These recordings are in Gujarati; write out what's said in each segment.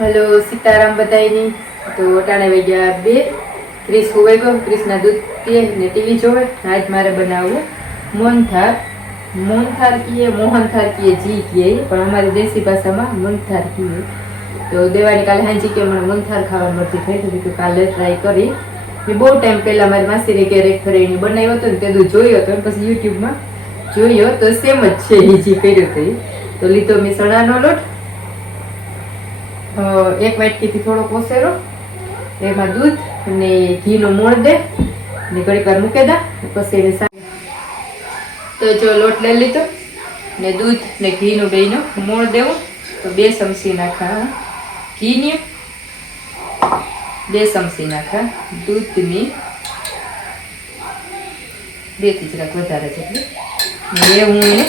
हेलो सीताराम बताई तो अटाणे वैया बे क्रिस होवे गो क्रिसना दूध पिए ने टीवी जोवे आज मारे बनावो मोहनथार मोहनथार किए मोहनथार किए जी किए पर हमारी देसी भाषा में मोहनथार किए तो देवानी काले हांजी के મને મોહનથાર ખાવા મળતી થઈ તો કાલે ટ્રાય કરી મેં બહુ ટાઈમ પહેલા મારી માસીને ક્યારેક ફરેણી બનાવ્યો હતો ને તે જોયો હતો પછી યુટ્યુબમાં જોયો તો સેમ જ છે એ જે કર્યો હતો તો લીધો મેં ચણાનો લોટ एक वाटकी थी थोड़ो कोसेरो एमां दूध ने घी नो मोण दे ने घड़ी વાર મૂકે દા પછી એને તો જો લોટ લઈ લીધો ને दूध ने घी નો બેયનો મોણ દેવો તો 2 ચમચી નાખા ઘી ની 2 ચમચી નાખા दूध ની 2 થી જરાક વધારે જેટલી ને હું એને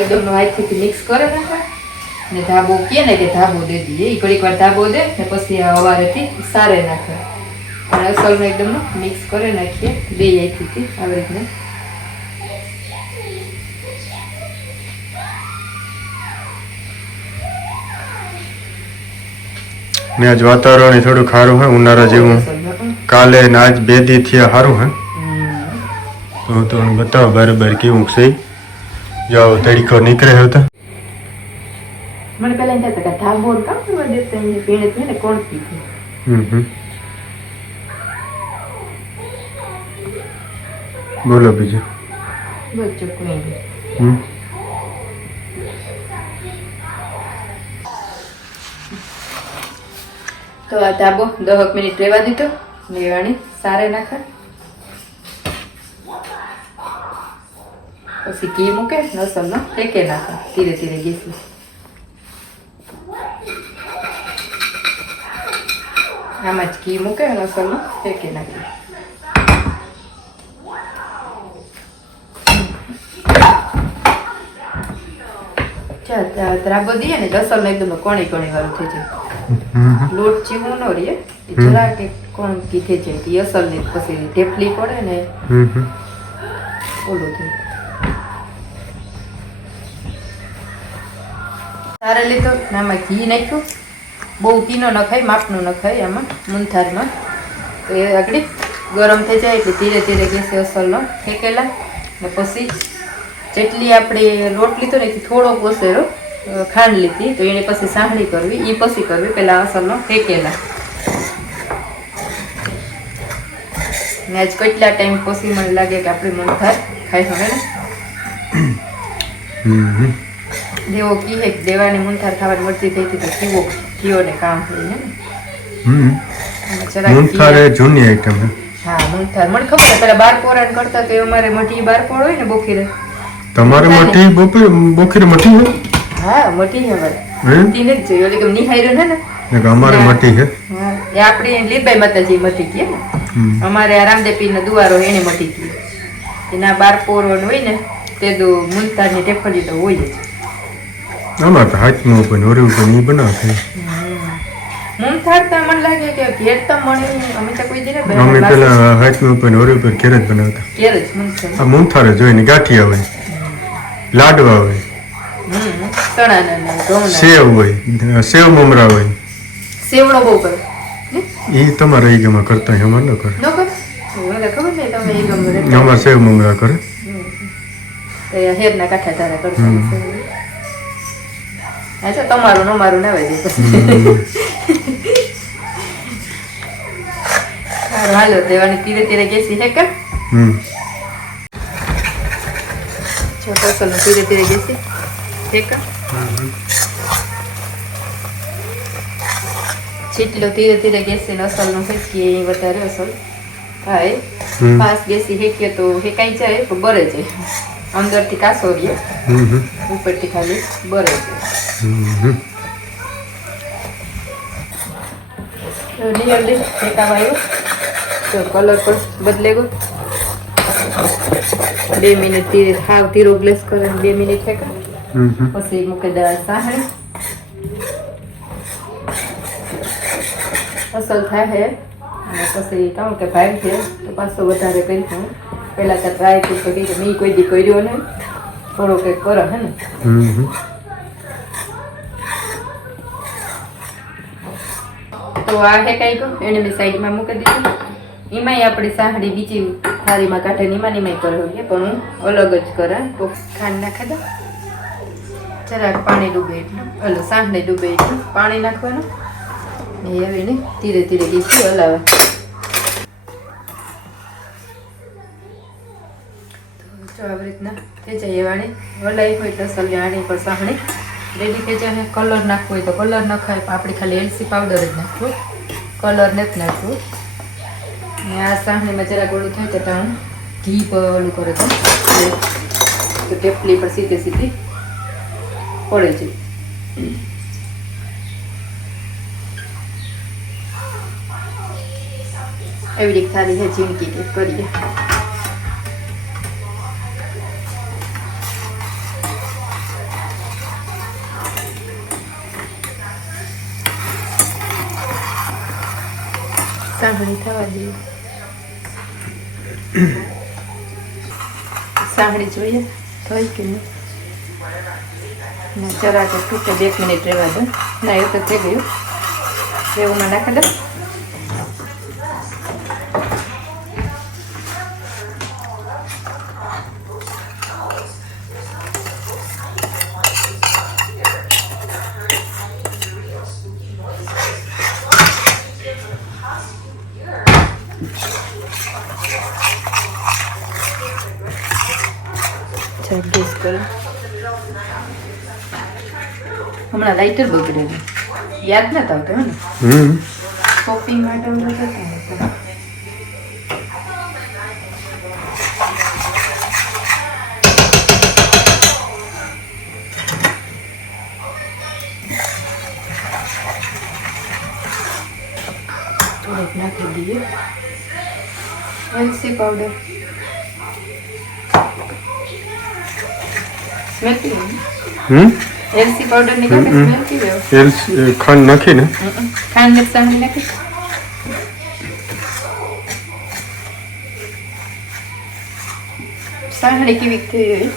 એકદમ હાથથી મિક્સ કરી નાખા ने धाबो किए ने के धाबो दे दिए घड़ी વાર धाबो दे ने પછી હવારેથી સારે નાખે અને અસલ में एकदम मिक्स करे नाखिए બે આખીથી આવી રીતને ने आज वातावरण थोड़ो खारो है उनारा जेवू काले ने आज बे दी थी हारो है तो बताओ बराबर केवू सही जाओ तड़ीको निकले होता મને પહેલા એમ થતા કે ધાબો કામ કરવા દેતા એ પીણે છે ને કોણ પીતું બોલો બીજું બચ્ચો કોઈ તો આ ધાબો 10 મિનિટ રહેવા દીધો લેવાણી સારે નાખા પછી ઘી મૂકે લસણનો ટેકે નાખા ધીરે ધીરે ગેસ આમાં જ ઘી મૂકે લસણનો ફેંકી નાખી ધ્રાબો દઈએ ને લસણ એકદમ કોણી કોણી વાળું થઈ જાય લોટ ચીવું ન રહીએ જરા કે કોણ ઘી થઈ જાય અસલ ને પછી ઢેફલી પડે ને ઓલું થઈ સારે લીધો આમાં ઘી નાખ્યું બહુ તીનો ન ખાય માપનું ન ખાય આમાં મોહનથારમાં તો એ આગળ ગરમ થઈ જાય એટલે ધીરે ધીરે ગેસે અસલનો ફેંકેલા ને પછી જેટલી આપણે લોટ લીધો ને એથી થોડો કોસેરો ખાંડ લીધી તો એને પછી સાંહળી કરવી એ પછી કરવી પહેલાં અસલનો ફેંકેલા ને આજ કેટલા ટાઈમ પછી મને લાગે કે આપણે મોહનથાર ખાઈ હવે ને દેવો કી હે દેવાની મોહનથાર ખાવાની મરજી થઈ હતી તો કેવો કીઓ ને કામ થઈને મોહનથાર એ જૂની આઈટમ હે હા મોહનથાર મને ખબર છે પેલા 12 પોરાન કરતા તો અમારે મઠી 12 પોર હોય ને બોખીરે તમારે મઠી બોખીરે મઠી હે હા મઠી હે અમારે મઠી ને જ ઓલી કે નિહાયરો હે ને અમારે મઠી હે હા એ આપણી લીબાઈ માતાજી મઠી કહે ને અમારે રામદેવ નો દુવારો એને મઠી કહે એના 12 પોર હોય ને તે દો મોહનથાર ની ટેફલી તો હોય જ આમાં તો હાથમાં પણ ઓરે ઉપર ની બનાવશે મોહનથાર તો મને લાગે કે ઘેર તો મળે અમે તો કોઈ દિને અમે પેલા હાથમાં ઉપર ઓરે ઉપર ઘેર જ બનાવતા ઘેર જ મોહનથાર આ મોહનથાર જોઈને ગાંઠિયા હોય લાડવા હોય ચણાના ઘઉંના સેવ હોય સેવ મમરા હોય સેવડો બહુ કરે એ તમારા ઈગમાં કરતા હોય અમારે ન કરે ન કરે મને ખબર નહીં તમે એ ગમે અમારે સેવ મમરા કરે તો હેરના કાંઠા તારા કરતા અચ્છા તમારું અમારું ના હોય હાલો દેવાની ધીરે ધીરે ગેસી હે કે છોટો સલો ધીરે ધીરે ગેસી હે કે ચીટલો ધીરે ધીરે ગેસી અસલનો ફેંકીએ એ વધારે અસલ થાય ફાસ્ટ ગેસી હેકીએ તો હેકાઈ જાય તો બરે જાય અંદરથી કાસો રહીએ ઉપરથી ખાલી બરે છે નિયરલી હેકાવાયો તો કલર પણ બદલે ગયો 2 મિનિટ ધીરે હાવ ધીરો ગ્લેસ કરે 2 મિનિટ હેકા પછી મૂકે દાળ સાહણી અસલ થાય હે અને પછી કહું કે ભાઈ છે તો પાછો વધારે કરી પહેલાં તો ટ્રાય કરી મેં કોઈ દી કર્યો ને થોડો કંઈક કરો હે ને તો આ હેકાઈ ગયો એને મેં સાઈડમાં મૂકી દીધું. એમાંય આપણે સાંહળી બીજી થાળીમાં કાઢે ને એમાંય કરાવીએ, પણ હું અલગ જ કરા. તો ખાંડ નાખી દો, જરાક પાણી ડૂબે એટલું, સાંહળી ડૂબે એટલું પાણી નાખવાનું. એ હવે ને ધીરે ધીરે ગેસથી હલાવે. તો આવી રીતના થઈ જાય વાણી હલાવી હોય તો સલ્યાણી પર સાંહળી રેડી થઈ જાય. કલર નાખવો હોય તો કલર નખાય, આપણે ખાલી એલસી પાવડર જ નાખવું, કલર નથી નાખવું. ને આ સાંહળીમાં જરા ગોળું થાય તો હું ઘી પર ઓલું કરે તો ટેપલી પર સીધે સીધી પડે છે. એવી રીતે થાળી છે ચીમકી કે કરીએ. સાંભળી થવા દઈએ. સાંભળી જોઈએ થઈ કે નહીં. જરાક તૂટે 2 મિનિટ રહેવા દો. ના એવું તો થઈ ગયું. એવુંમાં નાખી દો. ગેસ કરો. હમણાં લાઇટર બગડેલું યાદ નથી આવતું ને. શોપિંગ માટે નાખી દઈએ એલસી પાવડર. એલસી પાવડર ની કાકે સ્મેલ કેવી આવે? એલસી ખાંડ નાખી ને, ખાંડ ને સાંભળી નાખી. સાંભળી કેવી થઈ ગઈ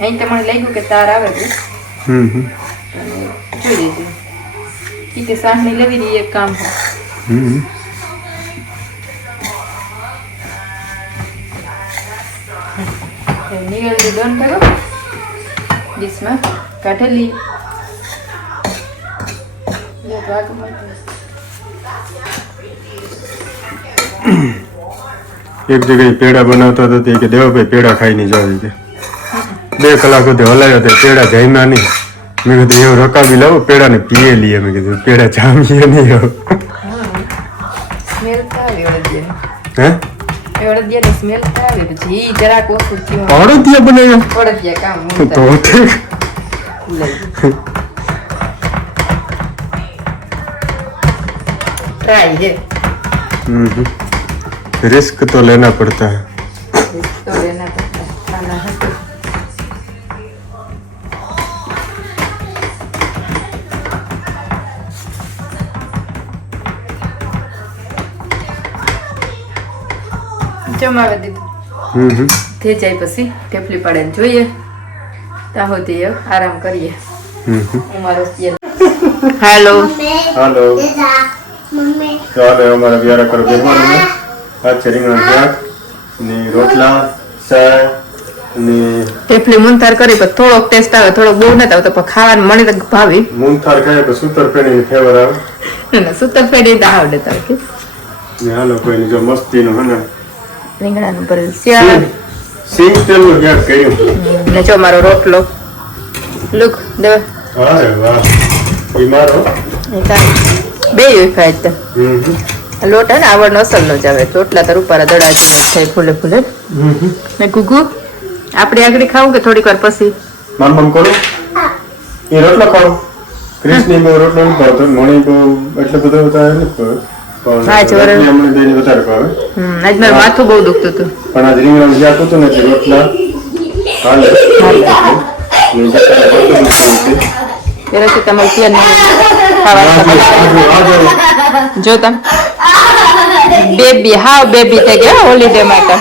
અહીં તમને લાગ્યું કે તાર આવે છે. જોઈ લેજો કે સાંભળી લેવી રહી એક કામ છે. નિવેલ ડન કરો. ડીશમાં કાઢેલી એક જગ્યાએ પેડા બનાવતા હતા તે કે દેવાભાઈ પેડા ખાઈને જાવ કે 2 કલાક સુધી હલાવ્યા તે પેડા જામ્યા નહીં. મેં કીધું એવું રકાબી લાવો પેડા ને પીએ લઈએ. મેં કીધું પેડા જામીએ નહીં. સ્મેલ આવે હે અડદિયા સ્મેલ આવે પછી જરાક ઓછું થયું. અડદિયા બનાવ્યા અડદિયા કામ તો ट्राई है. रिस्क तो लेना पड़ता है. रिस्क तो लेना पड़ता है. खाना है तो જમાવે દીધું. થઈ જાય પછી ટેપલી પડે ને જોઈએ ત્યાં સુધી આરામ કરીએ. અમારો હેલો હાલો ચાલે અમારા વ્યારા કરો બેસવાનું. આ છે રીંગણ શાક ને રોટલા શાક ને ટેપલી મુનથાર કરી પણ થોડોક ટેસ્ટ આવે, થોડોક બહુ નથી આવતો પણ ખાવાનું મને તો ભાવી. મૂંગથાર ખાય તો સૂતર પેણી ફેવર આવે ને સુતર પેડી તો આવડે તો ને હાલો કોઈ જો મસ્તીનું હે ને રીંગણાનું ભરેલું શિયાળ સિંગ તેલનું શાક કર્યું ને જો મારો રોટલો લુક દેવ. અરે વાહ ઈ મારો બે ખાય તો લોટ હે ને આવડનો અસલનો જ આવે. રોટલા તો રૂપારા દડા જ થાય ફૂલે ફૂલે. ને ગુગુ આપણે આગળ ખાવું કે થોડીક વાર પછી? મામ મામ કરો એ રોટલો ખાઓ. ક્રિસ્ની બહુ રોટલો નથી ભાવતો, મણી બહુ એટલે બધો વધારે નથી ભાવે. હા જ વરે હમણાં બેની વધારે ભાવે. આજ મારું માથું બહુ દુખતું હતું પણ આજ રીંગણાનું શાક હતું ને એટલે રોટલા હાલે. પેલા તો તમારે ત્યાં ખાવા જો તમે બેબી હાવ બેબી થઈ ગયા હોલિડે માટે.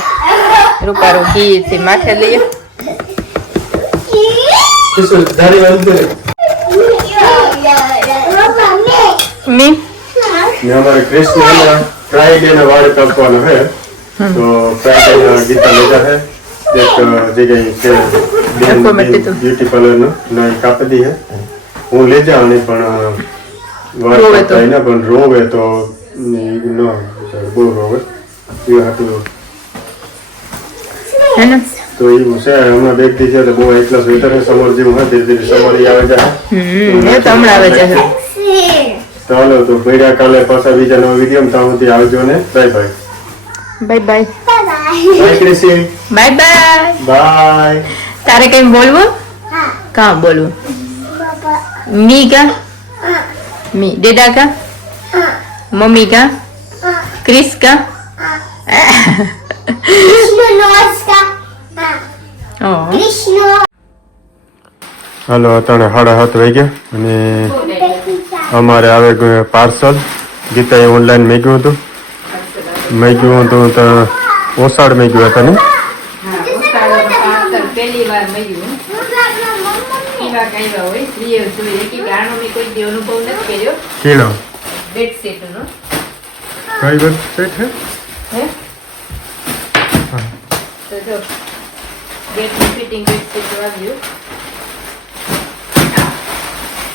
રૂપારું ઘી થી માથે લઈએ. મી ને અમારે ક્રિસ્ટીના ફ્રાઈડે ના વાળ કાપવાનો છે તો ફ્રાઈડે ના ગીતા લેતા છે એક જગ્યાએ છે બ્યુટી પાર્લર નો ના કાપી દી હે હું લઈ જાઉં નહીં પણ વાળ કાપતા એને પણ રોવે તો નો બહુ રોવે એ હતું હે ને તો એવું છે હમણાં બે દી છે તો બહુ એકલા સ્વેટર ને સમર જેવું હોય ધીરે ધીરે સમર આવે છે એ તો હમણાં આવે છે ચાલો તો ભેડા કાલે પાછા બીજા નવા વિડીયો ત્યાં સુધી આવજો ને bye bye bye bye bye Chrissy bye bye bye તારે કઈ બોલવું કાં બોલવું મી કા મી ડેડા કા મમ્મી કા ક્રિસ કા હાલો અત્યારે 7:30 વાગ્યા અને અમારે આવે પાર્સલ ગીતાએ ઓનલાઈન મેગ્યું હતું તો ઓસાડ મેગ્યું હતા ને પહેલી વાર મળ્યું એવા કઈ હોય ક્લિયર જોઈએ કે આનો મેં કોઈ દી અનુભવ નથી કર્યો કેળો બેડશીટ નો કઈ વેબસાઈટ છે હે તો જો બેડની ફિટિંગ બેડશીટ આવ્યું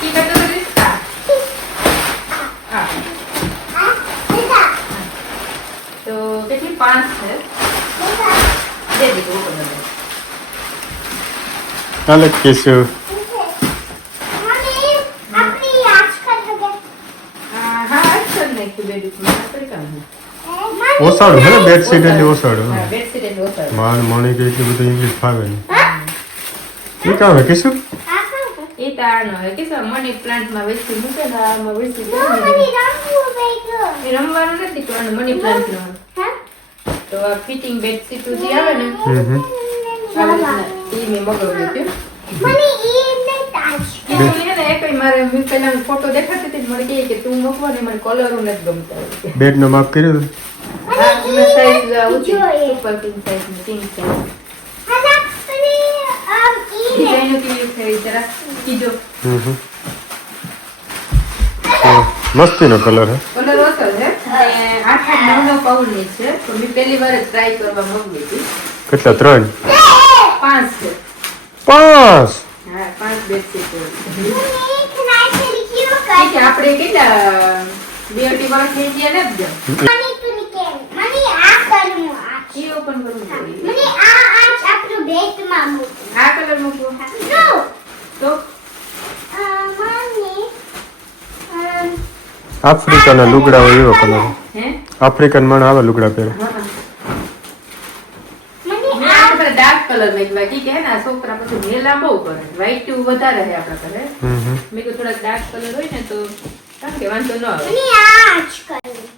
કી કરતો તો રિસ્તા તો કેટલી 5 છે દે દીધું ચાલે કેશું ઓસાડું હે ને બેડશીટ એટલે ઓસાડું માર મણી કે એટલું બધું ઇંગ્લિશ ફાવે નહીં એ કામ હે કેશું એ તારનો હે કે મની પ્લાન્ટમાં વેચી મૂકે ને આમાં વેચી રમવાનું નથી તો મની પ્લાન્ટ નો તો આ ફિટિંગ બેડશીટ ઉધી આવે ને ઈ મેં મગાવ્યું હતું મારે ફોટો દેખાતી હતી મને કહે કે તું મૂકવા ને મને કલર નથી ગમતા બેડ નો માપ કર્યો સાઈઝ ઊંચી સુપર કિંગ સાઈઝ ની કિંગ સાઈઝ ડિઝાઇન કેવી છે જરા કીજો મસ્તીનો કલર હે કલર ઓછો છે અને 8-9 પાઉન્ડ ની છે તો મેં પહેલી વાર ટ્રાય કરવા માંગી હતી કેટલા 3 5 છે 5 હા 5 બેડશીટ છે આપણે કેટલા 2 અઢી વર્ષ થઈ ગયા ને ઈ ઓપન કરું આ કલર મૂકવો તો આફ્રિકાના લુગડા હોય એવો કલર હે આફ્રિકન માં આવા લુગડા પહેરે ડાર્ક કલર મેકવા કે હે ના છોકરા પછી મેલા બહુ કરે વ્હાઈટ વધારે છે આપણા ઘરે મેં તો થોડા ડાર્ક કલર હોય ને તો કારણ કે વાંધો ન આવે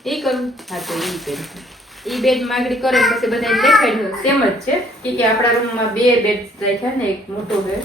એ કરું હા તો ઈ પહેર ઈ બેડ માગડી કરે પછી બધાને દેખાય સેમ જ છે કે આપણા રૂમમાં 2 બેડ રાખ્યા ને એક મોટો છે